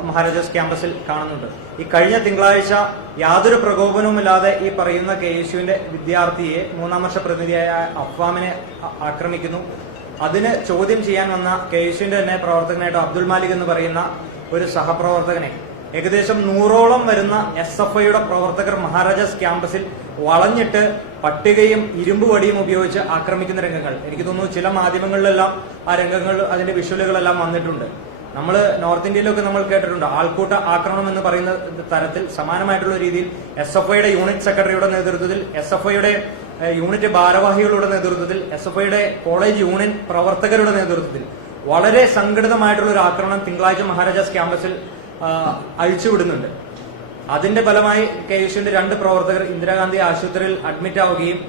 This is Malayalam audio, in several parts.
മഹാരാജാസ് ക്യാമ്പസിൽ കാണുന്നുണ്ട്. ഈ കഴിഞ്ഞ തിങ്കളാഴ്ച യാതൊരു പ്രകോപനവുമില്ലാതെ ഈ പറയുന്ന KSUവിന്റെ വിദ്യാർത്ഥിയെ മൂന്നാം വർഷ പ്രതിനിധിയായ അഫ്വാമിനെ ആക്രമിക്കുന്നു. അതിന് ചോദ്യം ചെയ്യാൻ വന്ന KSUവിന്റെ തന്നെ പ്രവർത്തകനായിട്ട് അബ്ദുൾ മാലിക് എന്ന് പറയുന്ന ഒരു സഹപ്രവർത്തകനെ ഏകദേശം 100ഓളം വരുന്ന SFIയുടെ പ്രവർത്തകർ മഹാരാജാസ് ക്യാമ്പസിൽ വളഞ്ഞിട്ട് പട്ടികയും ഇരുമ്പ് വടിയും ഉപയോഗിച്ച് ആക്രമിക്കുന്ന രംഗങ്ങൾ എനിക്ക് തോന്നുന്നു ചില മാധ്യമങ്ങളിലെല്ലാം ആ രംഗങ്ങൾ അതിന്റെ വിഷ്വലുകളെല്ലാം വന്നിട്ടുണ്ട്. നമ്മൾ നോർത്ത് ഇന്ത്യയിലൊക്കെ നമ്മൾ കേട്ടിട്ടുണ്ട് ആൾക്കൂട്ട ആക്രമണം എന്ന് പറയുന്ന തരത്തിൽ സമാനമായിട്ടുള്ള രീതിയിൽ SFIയുടെ യൂണിറ്റ് സെക്രട്ടറിയുടെ നേതൃത്വത്തിൽ SFIയുടെ യൂണിറ്റ് ഭാരവാഹികളുടെ നേതൃത്വത്തിൽ SFIയുടെ കോളേജ് യൂണിയൻ പ്രവർത്തകരുടെ നേതൃത്വത്തിൽ വളരെ സംഘടിതമായിട്ടുള്ള ഒരു ആക്രമണം തിങ്കളാഴ്ച മഹാരാജാസ് ക്യാമ്പസിൽ അഴിച്ചുവിടുന്നുണ്ട്. അതിന്റെ ഫലമായി KSUവിന്റെ 2 പ്രവർത്തകർ ഇന്ദിരാഗാന്ധി ആശുപത്രിയിൽ അഡ്മിറ്റ് ആവുകയും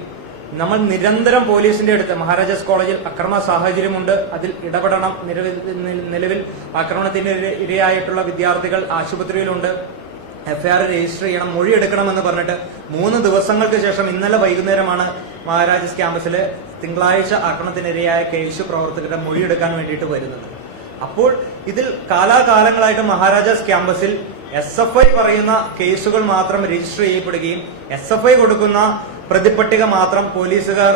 നമ്മൾ നിരന്തരം പോലീസിന്റെ അടുത്ത് മഹാരാജാസ് കോളേജിൽ അക്രമ സാഹചര്യമുണ്ട്, അതിൽ ഇടപെടണം, നിലവിൽ ആക്രമണത്തിന് ഇരയായിട്ടുള്ള വിദ്യാർത്ഥികൾ ആശുപത്രിയിലുണ്ട്, FIR രജിസ്റ്റർ ചെയ്യണം, മൊഴിയെടുക്കണമെന്ന് പറഞ്ഞിട്ട് 3 ദിവസങ്ങൾക്ക് ശേഷം ഇന്നലെ വൈകുന്നേരമാണ് മഹാരാജാസ് ക്യാമ്പസിൽ തിങ്കളാഴ്ച ആക്രമണത്തിനിരയായ KSU പ്രവർത്തകരുടെ മൊഴിയെടുക്കാൻ വേണ്ടിയിട്ട് വരുന്നത്. അപ്പോൾ ഇതിൽ കാലാകാലങ്ങളായിട്ട് മഹാരാജാസ് ക്യാമ്പസിൽ SFI പറയുന്ന കേസുകൾ മാത്രം രജിസ്റ്റർ ചെയ്യപ്പെടുകയും SFI കൊടുക്കുന്ന പ്രതിപട്ടിക മാത്രം പോലീസുകാർ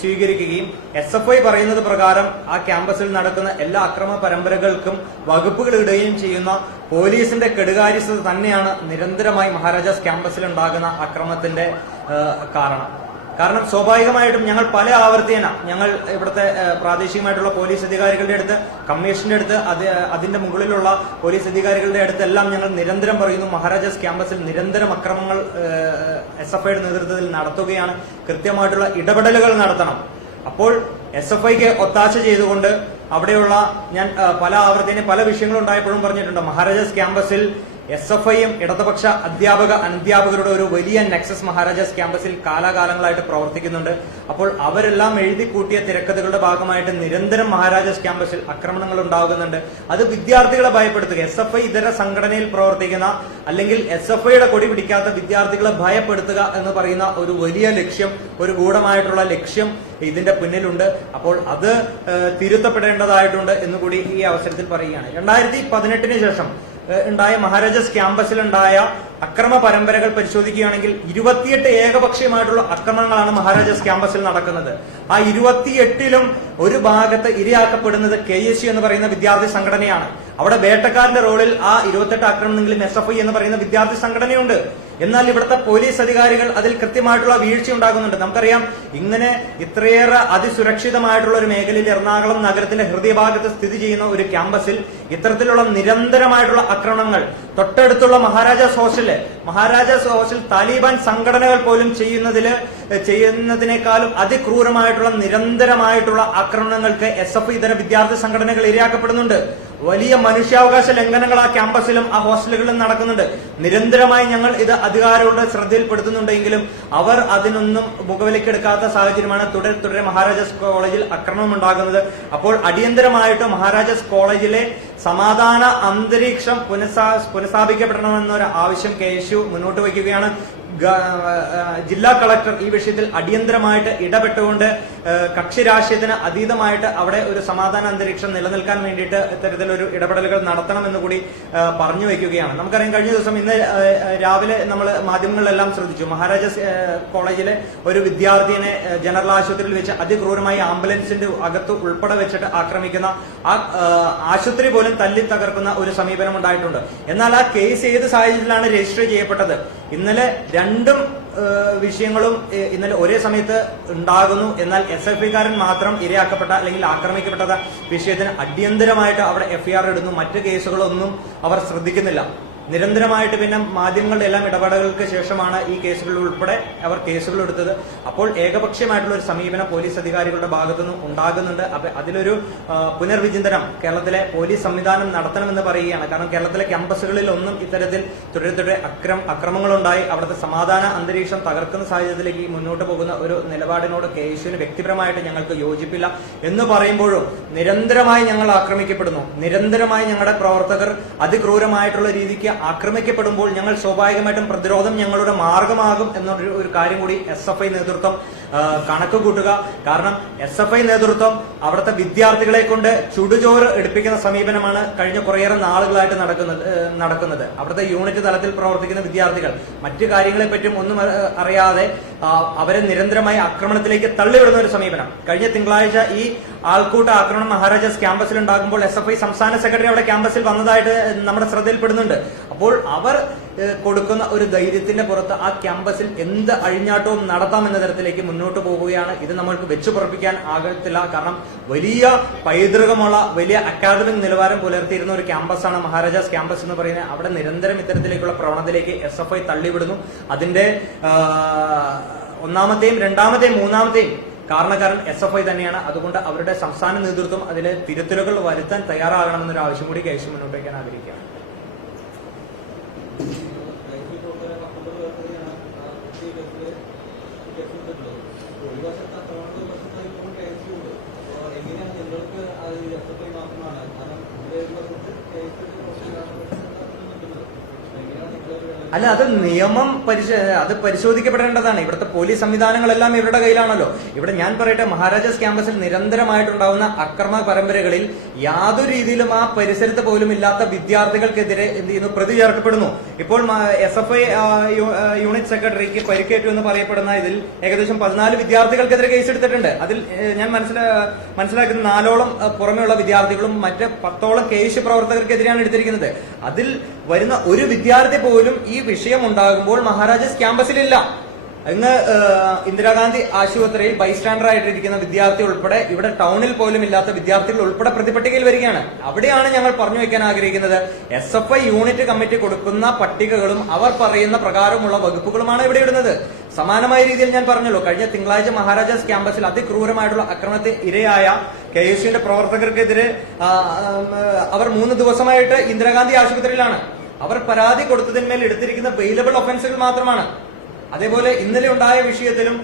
സ്വീകരിക്കുകയും SFI പറയുന്നത് പ്രകാരം ആ ക്യാമ്പസിൽ നടക്കുന്ന എല്ലാ അക്രമ പരമ്പരകൾക്കും വകുപ്പുകൾ ഇടുകയും ചെയ്യുന്ന പോലീസിന്റെ കെടുകാര്യസ്ഥത തന്നെയാണ് നിരന്തരമായി മഹാരാജാസ് ക്യാമ്പസിൽ ഉണ്ടാകുന്ന അക്രമത്തിന്റെ കാരണം സ്വാഭാവികമായിട്ടും ഞങ്ങൾ പല ആവർത്തിയന ഞങ്ങൾ ഇവിടുത്തെ പ്രാദേശികമായിട്ടുള്ള പോലീസ് അധികാരികളുടെ അടുത്ത്, കമ്മീഷന്റെ അടുത്ത്, അതിന്റെ മുകളിലുള്ള പോലീസ് അധികാരികളുടെ അടുത്തെല്ലാം ഞങ്ങൾ നിരന്തരം പറയുന്നു മഹാരാജാസ് ക്യാമ്പസിൽ നിരന്തരം അക്രമങ്ങൾ SFIയുടെ നേതൃത്വത്തിൽ നടത്തുകയാണ്, കൃത്യമായിട്ടുള്ള ഇടപെടലുകൾ നടത്തണം. അപ്പോൾ SFIക്ക് ഒത്താശ ചെയ്തുകൊണ്ട് അവിടെയുള്ള ഞാൻ പല ആവർത്തിയന പല വിഷയങ്ങളുണ്ടായപ്പോഴും പറഞ്ഞിട്ടുണ്ട് മഹാരാജാസ് ക്യാമ്പസിൽ SFIയും ഇടതുപക്ഷ അനധ്യാപകരുടെ ഒരു വലിയ നെക്സസ് മഹാരാജാസ് ക്യാമ്പസിൽ കാലാകാലങ്ങളായിട്ട് പ്രവർത്തിക്കുന്നുണ്ട്. അപ്പോൾ അവരെല്ലാം എഴുതി കൂട്ടിയ തിരക്കഥകളുടെ ഭാഗമായിട്ട് നിരന്തരം മഹാരാജാസ് ക്യാമ്പസിൽ ആക്രമണങ്ങൾ ഉണ്ടാകുന്നുണ്ട്. അത് വിദ്യാർത്ഥികളെ ഭയപ്പെടുത്തുക, SFI ഇതര സംഘടനയിൽ പ്രവർത്തിക്കുന്ന അല്ലെങ്കിൽ SFIയുടെ കൊടി പിടിക്കാത്ത വിദ്യാർത്ഥികളെ ഭയപ്പെടുത്തുക എന്ന് പറയുന്ന ഒരു വലിയ ലക്ഷ്യം, ഒരു ഗൂഢമായിട്ടുള്ള ലക്ഷ്യം ഇതിന്റെ പിന്നിലുണ്ട്. അപ്പോൾ അത് തിരുത്തപ്പെടേണ്ടതായിട്ടുണ്ട് എന്നുകൂടി ഈ അവസരത്തിൽ പറയുകയാണ്. 2018 ശേഷം ഉണ്ടായ മഹാരാജാസ് ക്യാമ്പസിലുണ്ടായ അക്രമ പരമ്പരകൾ പരിശോധിക്കുകയാണെങ്കിൽ 28 ഏകപക്ഷീയമായിട്ടുള്ള ആക്രമണങ്ങളാണ് മഹാരാജാസ് ക്യാമ്പസിൽ നടക്കുന്നത്. ആ 28ലും ഒരു ഭാഗത്ത് ഇരയാക്കപ്പെടുന്നത് KSU എന്ന് പറയുന്ന വിദ്യാർത്ഥി സംഘടനയാണ്. അവിടെ വേട്ടക്കാരന്റെ റോളിൽ ആ 28 ആക്രമണങ്ങളിലും SFI എന്ന് പറയുന്ന വിദ്യാർത്ഥി സംഘടനയുണ്ട്. എന്നാൽ ഇവിടുത്തെ പോലീസ് അധികാരികൾ അതിൽ കൃത്യമായിട്ടുള്ള വീഴ്ച ഉണ്ടാകുന്നുണ്ട്. നമുക്കറിയാം ഇങ്ങനെ ഇത്രയേറെ അതിസുരക്ഷിതമായിട്ടുള്ള ഒരു മേഖലയിൽ എറണാകുളം നഗരത്തിന്റെ ഹൃദയഭാഗത്ത് സ്ഥിതി ചെയ്യുന്ന ഒരു ക്യാമ്പസിൽ ഇത്തരത്തിലുള്ള നിരന്തരമായിട്ടുള്ള ആക്രമണങ്ങൾ തൊട്ടടുത്തുള്ള മഹാരാജാസ് ഹോസ്റ്റൽ താലിബാൻ സംഘടനകൾ പോലും ചെയ്യുന്നതിനേക്കാളും അതിക്രൂരമായിട്ടുള്ള നിരന്തരമായിട്ടുള്ള ആക്രമണങ്ങൾക്ക് SFI ഇതര വിദ്യാർത്ഥി സംഘടനകൾ ഇരയാക്കപ്പെടുന്നുണ്ട്. വലിയ മനുഷ്യാവകാശ ലംഘനങ്ങൾ ആ ക്യാമ്പസിലും ആ ഹോസ്റ്റലുകളിലും നടക്കുന്നുണ്ട്. നിരന്തരമായി ഞങ്ങൾ ഇത് അധികാരികളുടെ ശ്രദ്ധയിൽപ്പെടുത്തുന്നുണ്ടെങ്കിലും അവർ അതിനൊന്നും മുഖവിലക്കെടുക്കാത്ത സാഹചര്യമാണ് തുടരെ മഹാരാജാസ് കോളേജിൽ ആക്രമണം ഉണ്ടാകുന്നത്. അപ്പോൾ അടിയന്തരമായിട്ട് മഹാരാജാസ് കോളേജിലെ സമാധാന അന്തരീക്ഷം പുനഃസ്ഥാപിക്കപ്പെടണമെന്നൊരു ആവശ്യം KSU മുന്നോട്ട് വയ്ക്കുകയാണ്. ജില്ലാ കളക്ടർ ഈ വിഷയത്തിൽ അടിയന്തരമായിട്ട് ഇടപെട്ടുകൊണ്ട് കക്ഷി രാഷ്ട്രീയത്തിന് അതീതമായിട്ട് അവിടെ ഒരു സമാധാന അന്തരീക്ഷം നിലനിൽക്കാൻ വേണ്ടിയിട്ട് ഇത്തരത്തിലൊരു ഇടപെടലുകൾ നടത്തണമെന്ന് കൂടി പറഞ്ഞു വയ്ക്കുകയാണ്. നമുക്കറിയാം കഴിഞ്ഞ ദിവസം ഇന്ന് രാവിലെ നമ്മൾ മാധ്യമങ്ങളിലെല്ലാം ശ്രദ്ധിച്ചു മഹാരാജാസ് കോളേജിലെ ഒരു വിദ്യാർത്ഥിനെ ജനറൽ ആശുപത്രിയിൽ വെച്ച് അതിക്രൂരമായി ആംബുലൻസിന്റെ അകത്ത് ഉൾപ്പെടെ വെച്ചിട്ട് ആക്രമിക്കുന്ന ആ ആശുപത്രി പോലും തല്ലി തകർക്കുന്ന ഒരു സമീപനം ഉണ്ടായിട്ടുണ്ട്. എന്നാൽ ആ കേസ് ഏത് സാഹചര്യത്തിലാണ് രജിസ്റ്റർ ചെയ്യപ്പെട്ടത്? ഇന്നലെ 2 വിഷയങ്ങളും ഇന്നലെ ഒരേ സമയത്ത് ഉണ്ടാകുന്നു. എന്നാൽ SFIക്കാരൻ മാത്രം ഇരയാക്കപ്പെട്ട അല്ലെങ്കിൽ ആക്രമിക്കപ്പെട്ട വിഷയത്തിന് അടിയന്തരമായിട്ട് അവിടെ FIR ഇടുന്നു. മറ്റ് കേസുകളൊന്നും അവർ ശ്രദ്ധിക്കുന്നില്ല. നിരന്തരമായിട്ട് പിന്നെ മാധ്യമങ്ങളുടെ എല്ലാം ഇടപെടലുകൾക്ക് ശേഷമാണ് ഈ കേസുകളിൽ ഉൾപ്പെടെ അവർ കേസുകൾ എടുത്തത്. അപ്പോൾ ഏകപക്ഷീയമായിട്ടുള്ള ഒരു സമീപനം പോലീസ് അധികാരികളുടെ ഭാഗത്തുനിന്നും ഉണ്ടാകുന്നുണ്ട്. അപ്പൊ അതിലൊരു പുനർവിചിന്തനം കേരളത്തിലെ പോലീസ് സംവിധാനം നടത്തണമെന്ന് പറയുകയാണ്. കാരണം കേരളത്തിലെ ക്യാമ്പസുകളിൽ ഒന്നും ഇത്തരത്തിൽ തുടരെ അക്രമങ്ങളുണ്ടായി അവിടുത്തെ സമാധാന അന്തരീക്ഷം തകർക്കുന്ന സാഹചര്യത്തിലേക്ക് മുന്നോട്ട് പോകുന്ന ഒരു നിലപാടിനോട് KSUവിന് വ്യക്തിപരമായിട്ട് ഞങ്ങൾക്ക് യോജിപ്പില്ല എന്ന് പറയുമ്പോഴും നിരന്തരമായി ഞങ്ങൾ ആക്രമിക്കപ്പെടുന്നു. നിരന്തരമായി ഞങ്ങളുടെ പ്രവർത്തകർ അതിക്രൂരമായിട്ടുള്ള രീതിക്ക് ആക്രമിക്കപ്പെടുമ്പോൾ ഞങ്ങൾ സ്വാഭാവികമായിട്ടും പ്രതിരോധം ഞങ്ങളുടെ മാർഗമാകും എന്നൊരു കാര്യം കൂടി SFI നേതൃത്വം കണക്ക് കൂട്ടുക. കാരണം SFI നേതൃത്വം അവിടുത്തെ വിദ്യാർത്ഥികളെ കൊണ്ട് ചുടുചോറ് എടുപ്പിക്കുന്ന സമീപനമാണ് കഴിഞ്ഞ കുറേയേറെ നാളുകളായിട്ട് നടക്കുന്നത്. അവിടുത്തെ യൂണിറ്റ് തലത്തിൽ പ്രവർത്തിക്കുന്ന വിദ്യാർത്ഥികൾ മറ്റു കാര്യങ്ങളെ പറ്റും ഒന്നും അറിയാതെ അവരെ നിരന്തരമായി ആക്രമണത്തിലേക്ക് തള്ളിവിടുന്ന ഒരു സമീപനം. കഴിഞ്ഞ തിങ്കളാഴ്ച ഈ ആൾക്കൂട്ട ആക്രമണം മഹാരാജാസ് ക്യാമ്പസിൽ ഉണ്ടാകുമ്പോൾ SFI സംസ്ഥാന സെക്രട്ടറി അവിടെ ക്യാമ്പസിൽ വന്നതായിട്ട് നമ്മുടെ ശ്രദ്ധയിൽപ്പെടുന്നുണ്ട്. അപ്പോൾ അവർ കൊടുക്കുന്ന ഒരു ധൈര്യത്തിന്റെ പുറത്ത് ആ ക്യാമ്പസിൽ എന്ത് അഴിഞ്ഞാട്ടവും നടത്താം എന്ന തരത്തിലേക്ക് മുന്നോട്ട് പോവുകയാണ്. ഇത് നമ്മൾക്ക് വെച്ചു പുറപ്പിക്കാൻ ആകത്തില്ല. കാരണം വലിയ പൈതൃകമുള്ള വലിയ അക്കാദമിക് നിലവാരം പുലർത്തിയിരുന്ന ഒരു ക്യാമ്പസാണ് മഹാരാജാസ് ക്യാമ്പസ് എന്ന് പറയുന്നത്. അവിടെ നിരന്തരം ഇത്തരത്തിലേക്കുള്ള പ്രവണതയിലേക്ക് SFI തള്ളിവിടുന്നു. അതിന്റെ ഒന്നാമത്തെയും രണ്ടാമത്തെയും മൂന്നാമത്തെയും കാരണക്കാരൻ SFI തന്നെയാണ്. അതുകൊണ്ട് അവരുടെ സംസ്ഥാന നേതൃത്വം അതിൽ തിരുത്തലുകൾ വരുത്താൻ തയ്യാറാകണമെന്നൊരു ആവശ്യം കൂടി കേസ് മുന്നോട്ട് വയ്ക്കാൻ ആഗ്രഹിക്കുകയാണ്. അല്ല, അത് നിയമം അത് പരിശോധിക്കപ്പെടേണ്ടതാണ്. ഇവിടുത്തെ പോലീസ് സംവിധാനങ്ങളെല്ലാം ഇവരുടെ കയ്യിലാണല്ലോ. ഇവിടെ ഞാൻ പറയട്ടെ, മഹാരാജാസ് ക്യാമ്പസിൽ നിരന്തരമായിട്ടുണ്ടാവുന്ന അക്രമ പരമ്പരകളിൽ യാതൊരു രീതിയിലും ആ പരിസരത്ത് പോലും ഇല്ലാത്ത വിദ്യാർത്ഥികൾക്കെതിരെ എന്ത് ചെയ്യുന്നു, പ്രതി ചേർക്കപ്പെടുന്നു. ഇപ്പോൾ SFI യൂണിറ്റ് സെക്രട്ടറിക്ക് പരിക്കേറ്റു എന്ന് പറയപ്പെടുന്ന ഇതിൽ ഏകദേശം 14 വിദ്യാർത്ഥികൾക്കെതിരെ കേസെടുത്തിട്ടുണ്ട്. അതിൽ ഞാൻ മനസ്സിലാക്കുന്ന 4ഓളം പുറമെയുള്ള വിദ്യാർത്ഥികളും മറ്റ് 10ഓളം KSU പ്രവർത്തകർക്കെതിരെയാണ് എടുത്തിരിക്കുന്നത്. അതിൽ വരുന്ന ഒരു വിദ്യാർത്ഥി പോലും ഈ വിഷയം ഉണ്ടാകുമ്പോൾ മഹാരാജാസ് ക്യാമ്പസിലില്ല. ഇന്ന് ഇന്ദിരാഗാന്ധി ആശുപത്രിയിൽ ബൈസ്റ്റാൻഡർ ആയിട്ടിരിക്കുന്ന വിദ്യാർത്ഥി ഉൾപ്പെടെ ഇവിടെ ടൗണിൽ പോലും ഇല്ലാത്ത വിദ്യാർത്ഥികൾ ഉൾപ്പെടെ പ്രതിപട്ടികയിൽ വരികയാണ്. അവിടെയാണ് ഞങ്ങൾ പറഞ്ഞു വെക്കാൻ ആഗ്രഹിക്കുന്നത്, SFI യൂണിറ്റ് കമ്മിറ്റി കൊടുക്കുന്ന പട്ടികകളും അവർ പറയുന്ന പ്രകാരമുള്ള വകുപ്പുകളുമാണ് ഇവിടെ ഇടുന്നത്. സമാനമായ രീതിയിൽ ഞാൻ പറഞ്ഞല്ലോ, കഴിഞ്ഞ തിങ്കളാഴ്ച മഹാരാജാസ് ക്യാമ്പസിൽ അതിക്രൂരമായിട്ടുള്ള ആക്രമണത്തിന് ഇരയായ KSUവിന്റെ പ്രവർത്തകർക്കെതിരെ അവർ 3 ദിവസമായിട്ട് ഇന്ദിരാഗാന്ധി ആശുപത്രിയിലാണ്. അവർ പരാതി കൊടുത്തതിന്മേൽ എടുത്തിരിക്കുന്ന ബെയിലബിൾ ഒഫൻസുകൾ മാത്രമാണ്. അതേപോലെ ഇന്നലെ ഉണ്ടായ വിഷയത്തിലും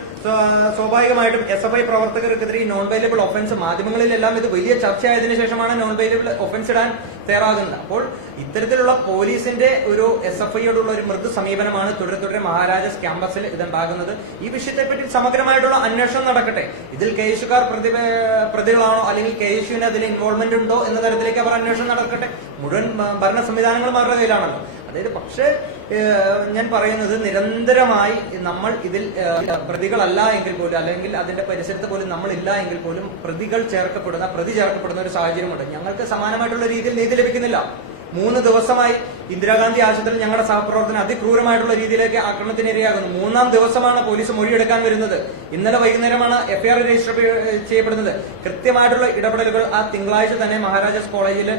സ്വാഭാവികമായിട്ടും SFI പ്രവർത്തകർക്കെതിരെ ഈ നോൺ ബെയിലബിൾ ഒഫൻസ് മാധ്യമങ്ങളിലെല്ലാം ഇത് വലിയ ചർച്ചയായതിനു ശേഷമാണ് നോൺ ബെയിലബിൾ ഒഫൻസ് ഇടാൻ തയ്യാറാകുന്നത്. അപ്പോൾ ഇത്തരത്തിലുള്ള പോലീസിന്റെ ഒരു SFIയോടുള്ള ഒരു മൃദു സമീപനമാണ് തുടരെ മഹാരാജാസ് ക്യാമ്പസിൽ ഇതുണ്ടാകുന്നത്. ഈ വിഷയത്തെപ്പറ്റി സമഗ്രമായിട്ടുള്ള അന്വേഷണം നടക്കട്ടെ. ഇതിൽ KSUക്കാർ പ്രതികളാണോ അല്ലെങ്കിൽ KSUവിന് അതിൽ ഇൻവോൾവ്മെന്റ് ഉണ്ടോ എന്ന തരത്തിലേക്ക് അവർ അന്വേഷണം നടക്കട്ടെ. മുഴുവൻ ഭരണ സംവിധാനങ്ങളും അവരുടെ കയ്യിലാണല്ലോ. അതായത് പക്ഷേ ഞാൻ പറയുന്നത്, നിരന്തരമായി നമ്മൾ ഇതിൽ പ്രതികളല്ല എങ്കിൽ പോലും അല്ലെങ്കിൽ അതിന്റെ പരിസരത്ത് പോലും നമ്മളില്ല എങ്കിൽ പോലും പ്രതി ചേർക്കപ്പെടുന്ന ഒരു സാഹചര്യമുണ്ട്. ഞങ്ങൾക്ക് സമാനമായിട്ടുള്ള രീതിയിൽ നീതി ലഭിക്കുന്നില്ല. 3 ദിവസമായി ഇന്ദിരാഗാന്ധി ആശുപത്രിയിൽ ഞങ്ങളുടെ സഹപ്രവർത്തനം അതിക്രൂരമായിട്ടുള്ള രീതിയിലേക്ക് ആക്രമണത്തിനിരയാകുന്നു. 3-ാം ദിവസമാണ് പോലീസ് മൊഴിയെടുക്കാൻ വരുന്നത്. ഇന്നലെ വൈകുന്നേരമാണ് FIR രജിസ്റ്റർ ചെയ്യപ്പെടുന്നത്. കൃത്യമായിട്ടുള്ള ഇടപെടലുകൾ ആ തിങ്കളാഴ്ച തന്നെ മഹാരാജാസ് കോളേജിലെ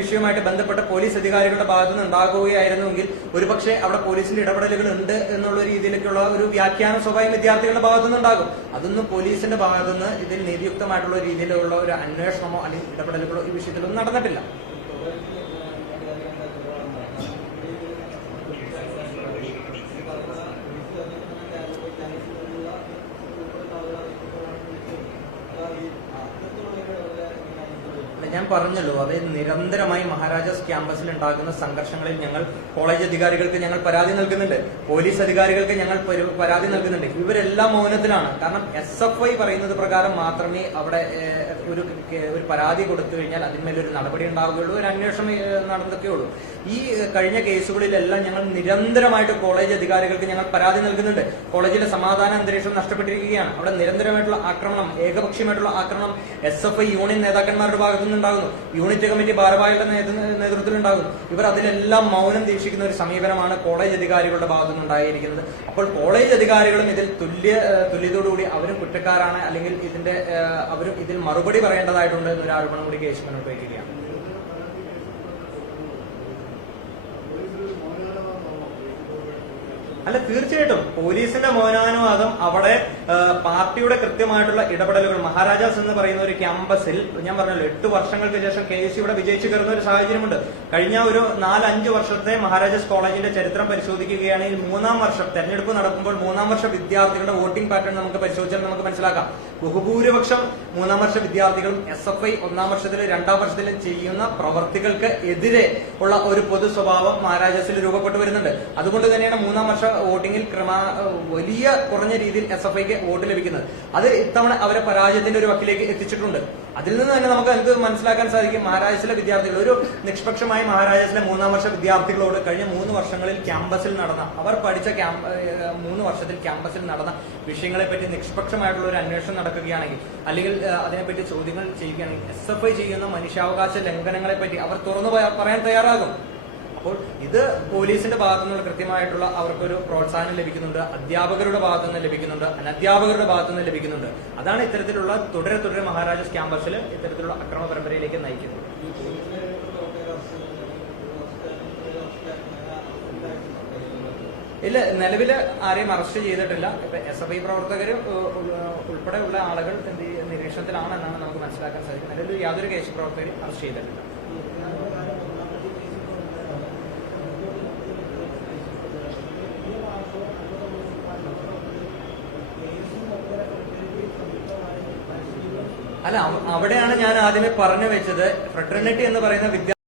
വിഷയവുമായിട്ട് ബന്ധപ്പെട്ട പോലീസ് അധികാരികളുടെ ഭാഗത്തു നിന്ന് ഉണ്ടാകുകയായിരുന്നുവെങ്കിൽ ഒരുപക്ഷെ അവിടെ പോലീസിന്റെ ഇടപെടലുകൾ ഉണ്ട് എന്നുള്ള രീതിയിലേക്കുള്ള ഒരു വ്യാഖ്യാനം സ്വാഭാവിക വിദ്യാർത്ഥികളുടെ ഭാഗത്തുനിന്ന് ഉണ്ടാകും. അതൊന്നും പോലീസിന്റെ ഭാഗത്തുനിന്ന് ഇതിൽ നീതിയുക്തമായിട്ടുള്ള രീതിയിലുള്ള ഒരു അന്വേഷണമോ അല്ലെങ്കിൽ ഇടപെടലുകളോ ഈ വിഷയത്തിലൊന്നും നടന്നിട്ടില്ല. ഞാൻ പറഞ്ഞല്ലോ, അതായത് നിരന്തരമായി മഹാരാജാസ് ക്യാമ്പസിൽ ഉണ്ടാകുന്ന സംഘർഷങ്ങളിൽ ഞങ്ങൾ കോളേജ് അധികാരികൾക്ക് ഞങ്ങൾ പരാതി നൽകുന്നുണ്ട്, പോലീസ് അധികാരികൾക്ക് ഞങ്ങൾ പരാതി നൽകുന്നുണ്ട്. ഇവരെല്ലാം മൗനത്തിലാണ്. കാരണം SFI പറയുന്നത് പ്രകാരം മാത്രമേ അവിടെ ഒരു പരാതി കൊടുത്തു കഴിഞ്ഞാൽ അതിന്മേലൊരു നടപടി ഉണ്ടാവുകയുള്ളൂ, ഒരു അന്വേഷണം നടന്നൊക്കെയുള്ളൂ. ഈ കഴിഞ്ഞ കേസുകളിലെല്ലാം ഞങ്ങൾ നിരന്തരമായിട്ട് കോളേജ് അധികാരികൾക്ക് ഞങ്ങൾ പരാതി നൽകുന്നുണ്ട്. കോളേജിലെ സമാധാന അന്തരീക്ഷം നഷ്ടപ്പെട്ടിരിക്കുകയാണ്. അവിടെ നിരന്തരമായിട്ടുള്ള ആക്രമണം, ഏകപക്ഷീയമായിട്ടുള്ള ആക്രമണം SFI യൂണിയൻ നേതാക്കന്മാരുടെ ഭാഗത്തുനിന്ന് ഉണ്ടാകുന്നു, യൂണിറ്റ് കമ്മിറ്റി ഭാരവാഹികളുടെ നേതൃത്വത്തിലുണ്ടാകുന്നു. ഇവർ അതിലെല്ലാം മൗനം ദീക്ഷിക്കുന്ന ഒരു സമീപനമാണ് കോളേജ് അധികാരികളുടെ ഭാഗത്തുനിന്ന് ഉണ്ടായിരിക്കുന്നത്. അപ്പോൾ കോളേജ് അധികാരികളും ഇതിൽ തുല്യതയോടുകൂടി അവരും കുറ്റക്കാരാണ്, അല്ലെങ്കിൽ അവരും ഇതിൽ മറുപടി പറയേണ്ടതായിട്ടുണ്ട് എന്നൊരു ആരോപണം കൂടി കേസ് മുന്നോട്ട് വയ്ക്കുകയാണ്. അല്ല, തീർച്ചയായിട്ടും പോലീസിന്റെ മൗനാനുവാദം അവിടെ പാർട്ടിയുടെ കൃത്യമായിട്ടുള്ള ഇടപെടലുകൾ. മഹാരാജാസ് എന്ന് പറയുന്ന ഒരു ക്യാമ്പസിൽ ഞാൻ പറഞ്ഞല്ലോ 8 വർഷങ്ങൾക്ക് ശേഷം KSU ഇവിടെ വിജയിച്ചു കയറുന്ന ഒരു സാഹചര്യമുണ്ട്. കഴിഞ്ഞ ഒരു 4-5 വർഷത്തെ മഹാരാജാസ് കോളേജിന്റെ ചരിത്രം പരിശോധിക്കുകയാണെങ്കിൽ 3-ാം വർഷം തെരഞ്ഞെടുപ്പ് നടക്കുമ്പോൾ 3-ാം വർഷ വിദ്യാർത്ഥികളുടെ വോട്ടിംഗ് പാറ്റേൺ നമുക്ക് പരിശോധിച്ചാൽ നമുക്ക് മനസ്സിലാക്കാം. ബഹുഭൂരിപക്ഷം 3-ാം വർഷ വിദ്യാർത്ഥികളും SFI 1-ാം വർഷത്തിലും 2-ാം വർഷത്തിലും ചെയ്യുന്ന പ്രവർത്തികൾക്ക് എതിരെ ഉള്ള ഒരു പൊതു സ്വഭാവം മഹാരാജാസിൽ രൂപപ്പെട്ടു വരുന്നുണ്ട്. അതുകൊണ്ട് തന്നെയാണ് 3-ാം വർഷ വോട്ടിങ്ങിൽ വലിയ കുറഞ്ഞ രീതിയിൽ SFIക്ക് വോട്ട് ലഭിക്കുന്നത്. അത് ഇത്തവണ അവരെ പരാജയത്തിന്റെ ഒരു വക്കിലേക്ക് എത്തിച്ചിട്ടുണ്ട്. അതിൽ നിന്ന് തന്നെ നമുക്ക് മനസ്സിലാക്കാൻ സാധിക്കും, മഹാരാജാസിലെ വിദ്യാർത്ഥികൾ, ഒരു നിഷ്പക്ഷമായ മഹാരാജാസിലെ 3ാം വർഷ വിദ്യാർത്ഥികളോട് കഴിഞ്ഞ 3 വർഷങ്ങളിൽ ക്യാമ്പസിൽ നടന്ന, അവർ പഠിച്ച 3 വർഷത്തിൽ ക്യാമ്പസിൽ നടന്ന വിഷയങ്ങളെ പറ്റി നിഷ്പക്ഷമായിട്ടുള്ള ഒരു അന്വേഷണം നടക്കുകയാണെങ്കിൽ, അല്ലെങ്കിൽ അതിനെപ്പറ്റി ചോദ്യങ്ങൾ ചെയ്യുകയാണെങ്കിൽ SFI ചെയ്യുന്ന മനുഷ്യാവകാശ ലംഘനങ്ങളെ പറ്റി അവർ തുറന്നു പറയാൻ തയ്യാറാകും. അപ്പോൾ ഇത് പോലീസിന്റെ ഭാഗത്തു നിന്നുള്ള കൃത്യമായിട്ടുള്ള അവർക്കൊരു പ്രോത്സാഹനം ലഭിക്കുന്നുണ്ട്, അധ്യാപകരുടെ ഭാഗത്തു നിന്ന് ലഭിക്കുന്നുണ്ട്, അനധ്യാപകരുടെ ഭാഗത്തു നിന്ന് ലഭിക്കുന്നുണ്ട്. അതാണ് ഇത്തരത്തിലുള്ള തുടരെ മഹാരാജാസ് ക്യാമ്പസിൽ ഇത്തരത്തിലുള്ള അക്രമ പരമ്പരയിലേക്ക് നയിക്കുന്നത്. ഇല്ല, നിലവില് ആരെയും അറസ്റ്റ് ചെയ്തിട്ടില്ല. ഇപ്പൊ SFI പ്രവർത്തകർ ഉൾപ്പെടെയുള്ള ആളുകൾ നിരീക്ഷണത്തിലാണെന്നാണ് നമുക്ക് മനസ്സിലാക്കാൻ സാധിക്കുന്നത്. നിലവിൽ യാതൊരു കേസ് പ്രവർത്തകരും അറസ്റ്റ് ചെയ്തിട്ടില്ല. അല്ല, അവിടെയാണ് ഞാൻ ആദ്യമേ പറഞ്ഞു വെച്ചത്, ഫ്രട്ടർണിറ്റി എന്ന് പറയുന്ന